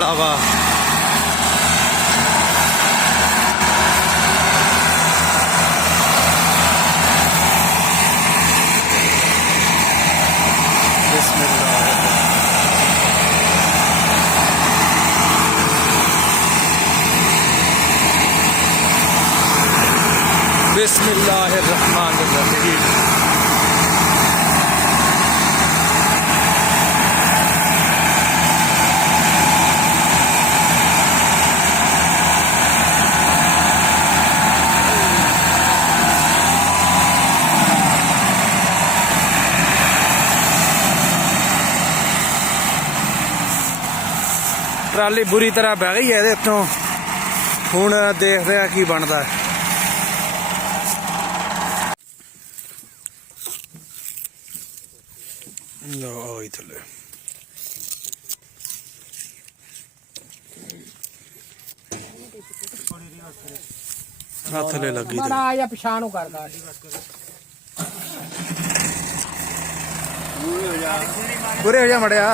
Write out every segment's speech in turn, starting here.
Brava. Bismillahirrahmanirrahim. Trolley बुरी तरह बह गई है इतों हुण देखते हैं की बनता है। थले थले लगी पिछाणू करदा बुरे हो जा मड़िया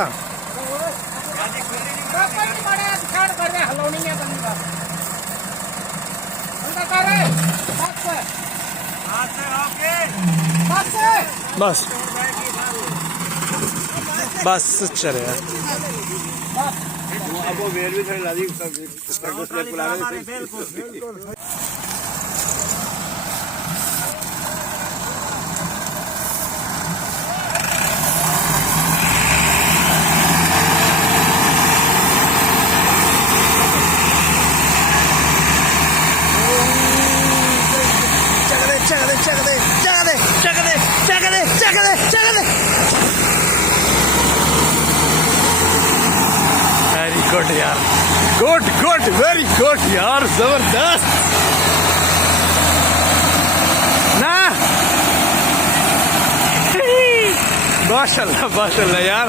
बस बस चले अब वो वेल भी थोड़ी लादी गुड यार गुड गुड वेरी गुड यार जबरदस्त ना माशाल्लाह माशाल्लाह यार।